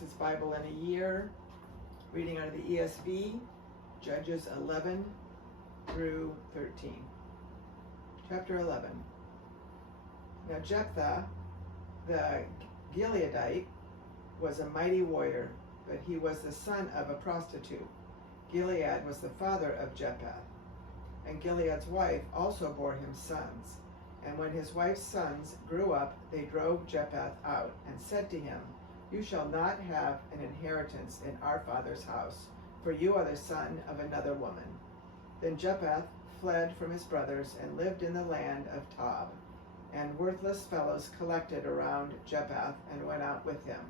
His Bible in a year, reading out of the ESV, Judges 11 through 13. Chapter 11. Now Jephthah, the Gileadite, was a mighty warrior, but he was the son of a prostitute. Gilead was the father of Jephthah, and Gilead's wife also bore him sons. And when his wife's sons grew up, they drove Jephthah out, and said to him, "You shall not have an inheritance in our father's house, for you are the son of another woman." Then Jephthah fled from his brothers and lived in the land of Tob. And worthless fellows collected around Jephthah and went out with him.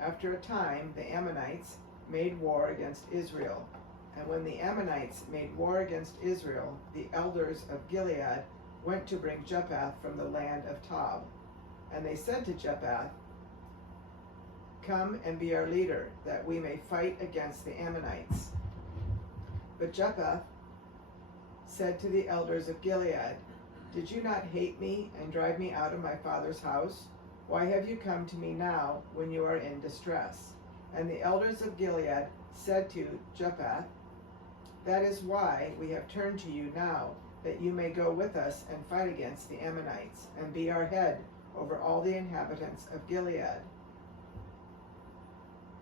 After a time, the Ammonites made war against Israel. And when the Ammonites made war against Israel, the elders of Gilead went to bring Jephthah from the land of Tob. And they said to Jephthah, "Come and be our leader, that we may fight against the Ammonites." But Jephthah said to the elders of Gilead, "Did you not hate me and drive me out of my father's house? Why have you come to me now when you are in distress?" And the elders of Gilead said to Jephthah, "That is why we have turned to you now, that you may go with us and fight against the Ammonites, and be our head over all the inhabitants of Gilead."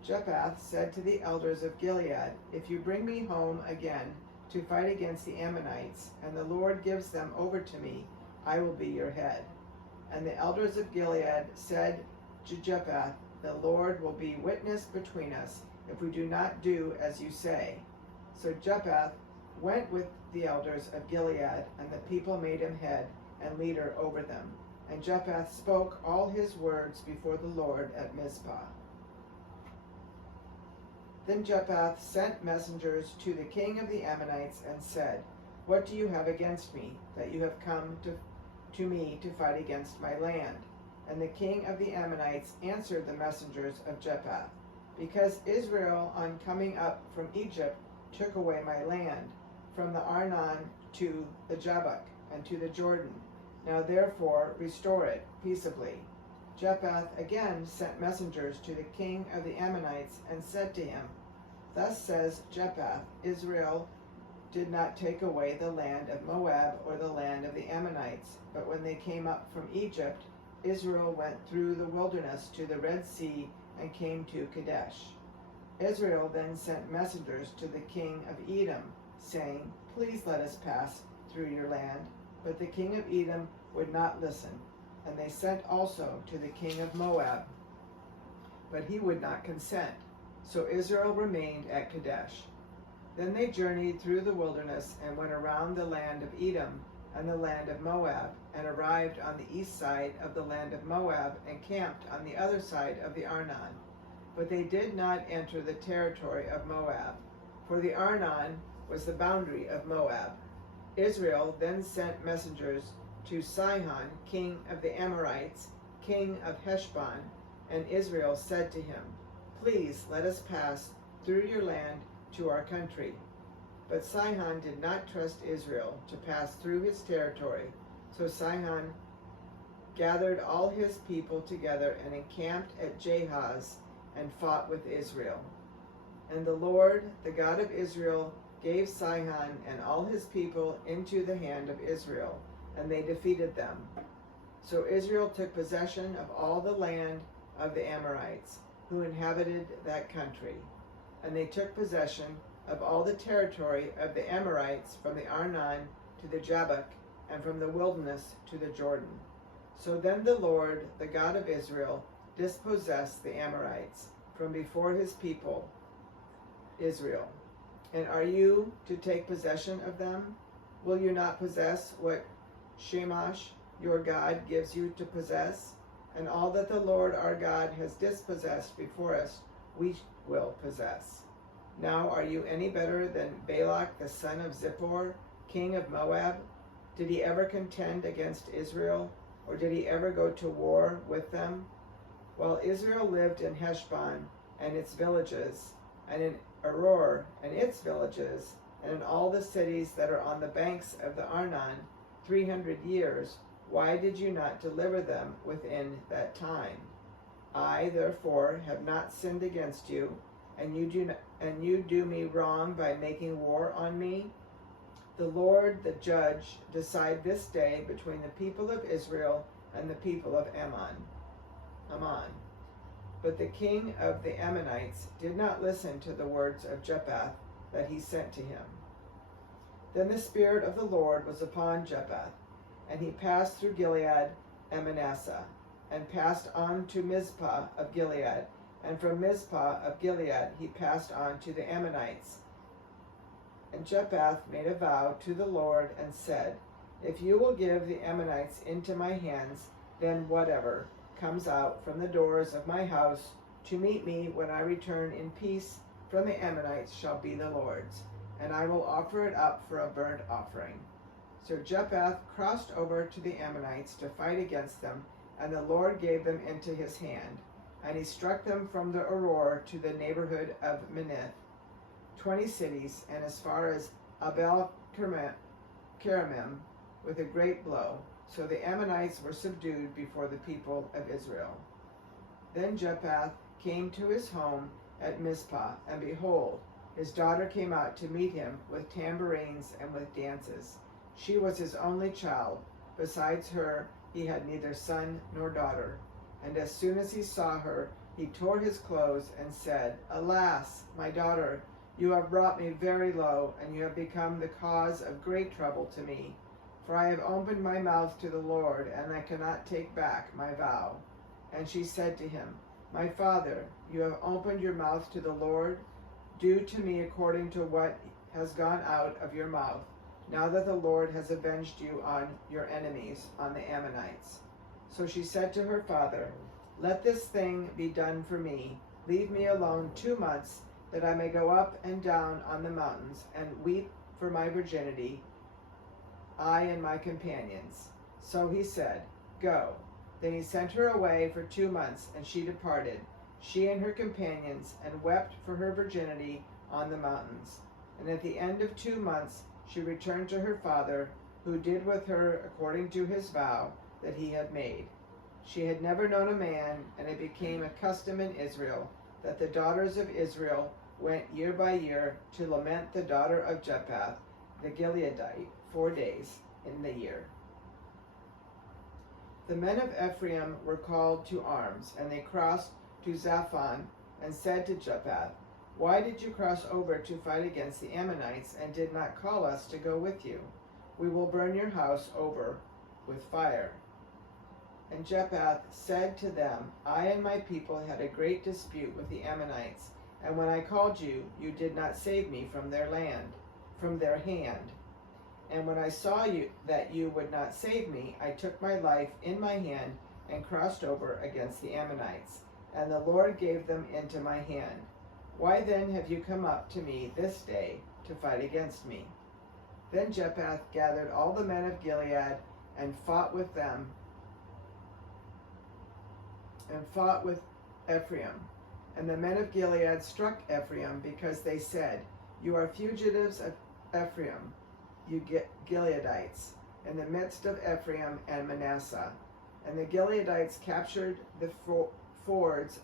Jephthah said to the elders of Gilead, "If you bring me home again to fight against the Ammonites, and the Lord gives them over to me, I will be your head." And the elders of Gilead said to Jephthah, "The Lord will be witness between us if we do not do as you say." So Jephthah went with the elders of Gilead, and the people made him head and leader over them. And Jephthah spoke all his words before the Lord at Mizpah. Then Jephthah sent messengers to the king of the Ammonites and said, "What do you have against me, that you have come to me to fight against my land?" And the king of the Ammonites answered the messengers of Jephthah, "Because Israel on coming up from Egypt took away my land, from the Arnon to the Jabbok and to the Jordan. Now therefore restore it peaceably." Jephthah again sent messengers to the king of the Ammonites and said to him, "Thus says Jephthah, Israel did not take away the land of Moab or the land of the Ammonites, but when they came up from Egypt, Israel went through the wilderness to the Red Sea and came to Kadesh. Israel then sent messengers to the king of Edom, saying, "Please let us pass through your land." But the king of Edom would not listen. And they sent also to the king of Moab, but he would not consent. So Israel remained at Kadesh. Then they journeyed through the wilderness and went around the land of Edom and the land of Moab, and arrived on the east side of the land of Moab and camped on the other side of the Arnon. But they did not enter the territory of Moab, for the Arnon was the boundary of Moab. Israel then sent messengers to Sihon, king of the Amorites, king of Heshbon, and Israel said to him, "Please let us pass through your land to our country." But Sihon did not trust Israel to pass through his territory, so Sihon gathered all his people together and encamped at Jahaz and fought with Israel. And the Lord, the God of Israel, gave Sihon and all his people into the hand of Israel, and they defeated them. So Israel took possession of all the land of the Amorites, who inhabited that country. And they took possession of all the territory of the Amorites from the Arnon to the Jabbok, and from the wilderness to the Jordan. So then the Lord, the God of Israel, dispossessed the Amorites from before his people, Israel. And are you to take possession of them? Will you not possess what Shamash, your God, gives you to possess? And all that the Lord our God has dispossessed before us, we will possess. Now are you any better than Balak the son of Zippor, king of Moab? Did he ever contend against Israel, or did he ever go to war with them? While Israel lived in Heshbon and its villages, and in Aroer and its villages, and in all the cities that are on the banks of the Arnon, 300 years, why did you not deliver them within that time? I, therefore, have not sinned against you, and you do me wrong by making war on me. The Lord, the judge, decide this day between the people of Israel and the people of Ammon. But the king of the Ammonites did not listen to the words of Jephthah that he sent to him. Then the Spirit of the Lord was upon Jephthah, and he passed through Gilead and Manasseh, and passed on to Mizpah of Gilead, and from Mizpah of Gilead he passed on to the Ammonites. And Jephthah made a vow to the Lord and said, If you will give the Ammonites into my hands, then whatever comes out from the doors of my house to meet me when I return in peace from the Ammonites shall be the Lord's, and I will offer it up for a burnt offering. So Jephthah crossed over to the Ammonites to fight against them, and the Lord gave them into his hand. And he struck them from the Aroer to the neighborhood of Minnith, 20 cities, and as far as Abel-Keramim, with a great blow. So the Ammonites were subdued before the people of Israel. Then Jephthah came to his home at Mizpah, and behold, his daughter came out to meet him with tambourines and with dances. She was his only child. Besides her, he had neither son nor daughter. And as soon as he saw her, he tore his clothes and said, Alas, my daughter, you have brought me very low, and you have become the cause of great trouble to me. For I have opened my mouth to the Lord, and I cannot take back my vow. And she said to him, My father, you have opened your mouth to the Lord. Do to me according to what has gone out of your mouth, now that the Lord has avenged you on your enemies, on the Ammonites. So she said to her father, Let this thing be done for me. Leave me alone 2 months, that I may go up and down on the mountains and weep for my virginity, I and my companions. So he said, Go. Then he sent her away for 2 months, and she departed, she and her companions, and wept for her virginity on the mountains. And at the end of 2 months she returned to her father, who did with her according to his vow that he had made. She had never known a man, and it became a custom in Israel that the daughters of Israel went year by year to lament the daughter of Jephthah the Gileadite 4 days in the year. The men of Ephraim were called to arms, and they crossed to Zaphon and said to Jephthah, Why did you cross over to fight against the Ammonites and did not call us to go with you? We will burn your house over with fire. And Jephthah said to them, I and my people had a great dispute with the Ammonites, and when I called you, you did not save me from their hand. And when I saw that you would not save me, I took my life in my hand and crossed over against the Ammonites, and the Lord gave them into my hand. Why then have you come up to me this day to fight against me? Then Jephthah gathered all the men of Gilead and fought with them, and fought with Ephraim. And the men of Gilead struck Ephraim, because they said, You are fugitives of Ephraim, you Gileadites, in the midst of Ephraim and Manasseh. And the Gileadites captured the fords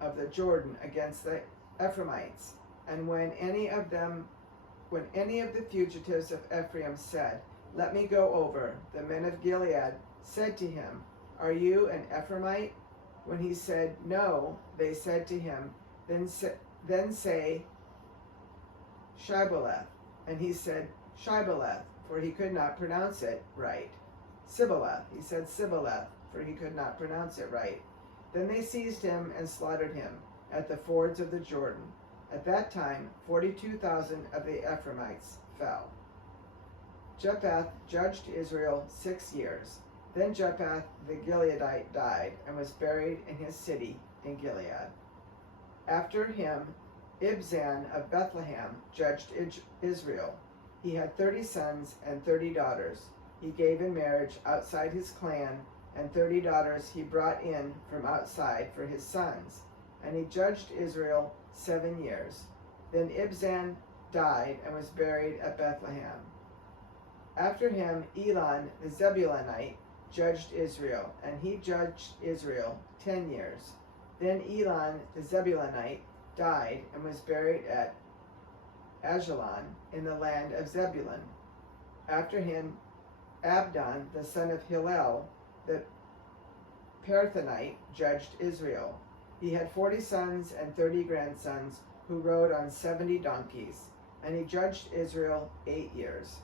of the Jordan against the Ephraimites. And when any of the fugitives of Ephraim said, Let me go over, the men of Gilead said to him, Are you an Ephraimite? When he said, No, they said to him, Then say Shibboleth. And he said, Shibboleth, for he could not pronounce it right. Sibboleth, he said Sibboleth, for he could not pronounce it right. Then they seized him and slaughtered him at the fords of the Jordan. At that time, 42,000 of the Ephraimites fell. Jephthah judged Israel 6 years. Then Jephthah the Gileadite died and was buried in his city in Gilead. After him, Ibzan of Bethlehem judged Israel. He had 30 sons and 30 daughters. He gave in marriage outside his clan, and 30 daughters he brought in from outside for his sons. And he judged Israel 7 years. Then Ibzan died and was buried at Bethlehem. After him, Elon the Zebulunite judged Israel, and he judged Israel 10 years. Then Elon the Zebulunite died and was buried at Ajalon in the land of Zebulun. After him, Abdon the son of Hillel the Parathonite judged Israel. He had 40 sons and 30 grandsons who rode on 70 donkeys, and he judged Israel 8 years.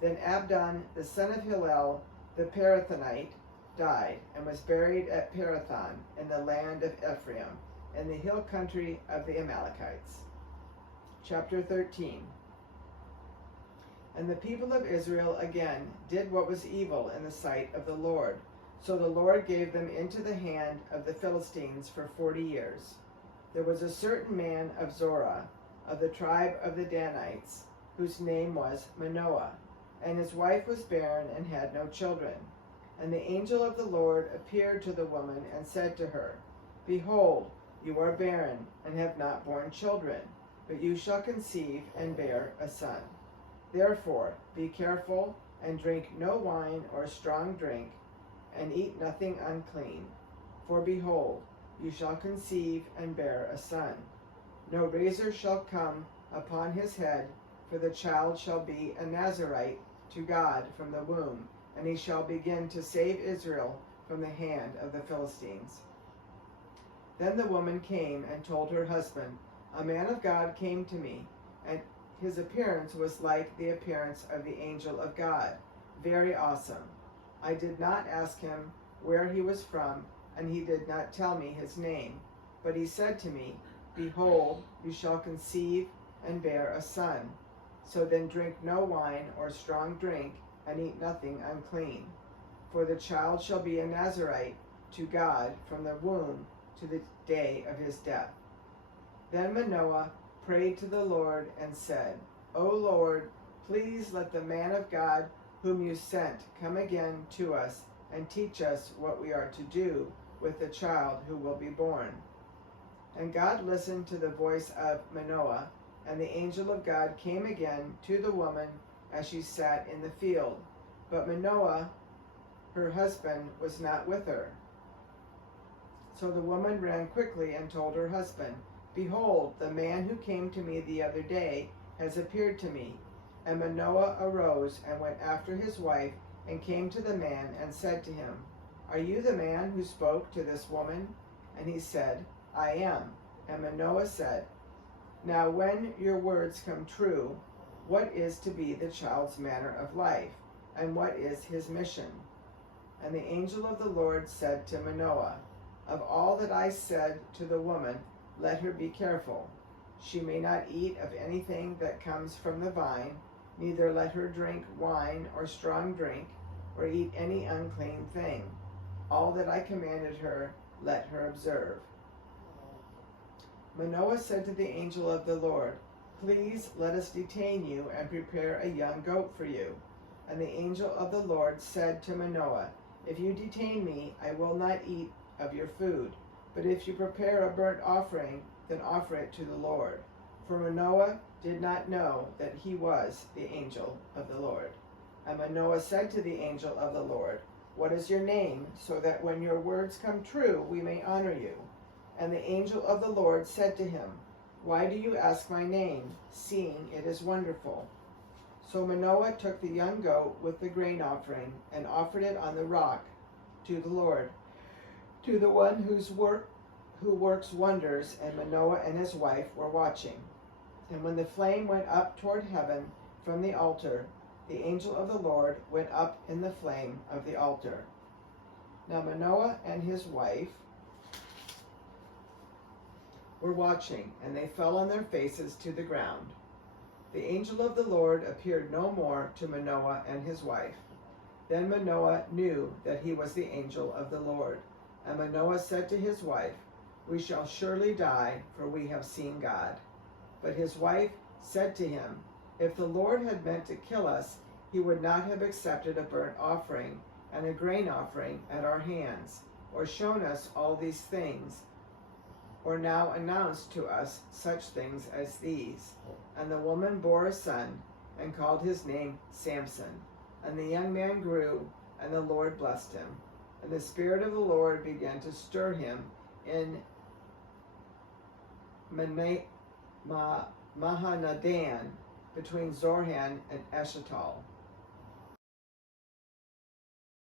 Then Abdon the son of Hillel the Parathonite died and was buried at Parathon in the land of Ephraim, in the hill country of the Amalekites. Chapter 13. And the people of Israel again did what was evil in the sight of the Lord. So the Lord gave them into the hand of the Philistines for 40 years. There was a certain man of Zorah, of the tribe of the Danites, whose name was Manoah, and his wife was barren and had no children. And the angel of the Lord appeared to the woman and said to her, Behold, you are barren and have not borne children, but you shall conceive and bear a son. Therefore be careful and drink no wine or strong drink, and eat nothing unclean. For behold, you shall conceive and bear a son. No razor shall come upon his head, for the child shall be a Nazarite to God from the womb, and he shall begin to save Israel from the hand of the Philistines. Then the woman came and told her husband, A man of God came to me, and his appearance was like the appearance of the angel of God, very awesome. I did not ask him where he was from, and he did not tell me his name. But he said to me, Behold, you shall conceive and bear a son. So then drink no wine or strong drink, and eat nothing unclean. For the child shall be a Nazarite to God from the womb to the day of his death. Then Manoah prayed to the Lord and said, O Lord, please let the man of God whom you sent come again to us and teach us what we are to do with the child who will be born. And God listened to the voice of Manoah, and the angel of God came again to the woman as she sat in the field. But Manoah, her husband, was not with her. So the woman ran quickly and told her husband, Behold, the man who came to me the other day has appeared to me. And Manoah arose and went after his wife, and came to the man and said to him, Are you the man who spoke to this woman? And he said, I am. And Manoah said, Now when your words come true, what is to be the child's manner of life, and what is his mission? And the angel of the Lord said to Manoah, Of all that I said to the woman, let her be careful. She may not eat of anything that comes from the vine, neither let her drink wine or strong drink, or eat any unclean thing. All that I commanded her, let her observe. Manoah said to the angel of the Lord, Please let us detain you and prepare a young goat for you. And the angel of the Lord said to Manoah, If you detain me, I will not eat of your food. But if you prepare a burnt offering, then offer it to the Lord. For Manoah did not know that he was the angel of the Lord. And Manoah said to the angel of the Lord, What is your name, so that when your words come true, we may honor you? And the angel of the Lord said to him, Why do you ask my name, seeing it is wonderful? So Manoah took the young goat with the grain offering, and offered it on the rock to the Lord, to the one who works wonders. And Manoah and his wife were watching. And when the flame went up toward heaven from the altar, the angel of the Lord went up in the flame of the altar. Now Manoah and his wife were watching, and they fell on their faces to the ground. The angel of the Lord appeared no more to Manoah and his wife. Then Manoah knew that he was the angel of the Lord. And Manoah said to his wife, We shall surely die, for we have seen God. But his wife said to him, If the Lord had meant to kill us, he would not have accepted a burnt offering and a grain offering at our hands, or shown us all these things, or now announced to us such things as these. And the woman bore a son, and called his name Samson. And the young man grew, and the Lord blessed him. And the Spirit of the Lord began to stir him in Mahanadan, between Zorhan and Eshtal.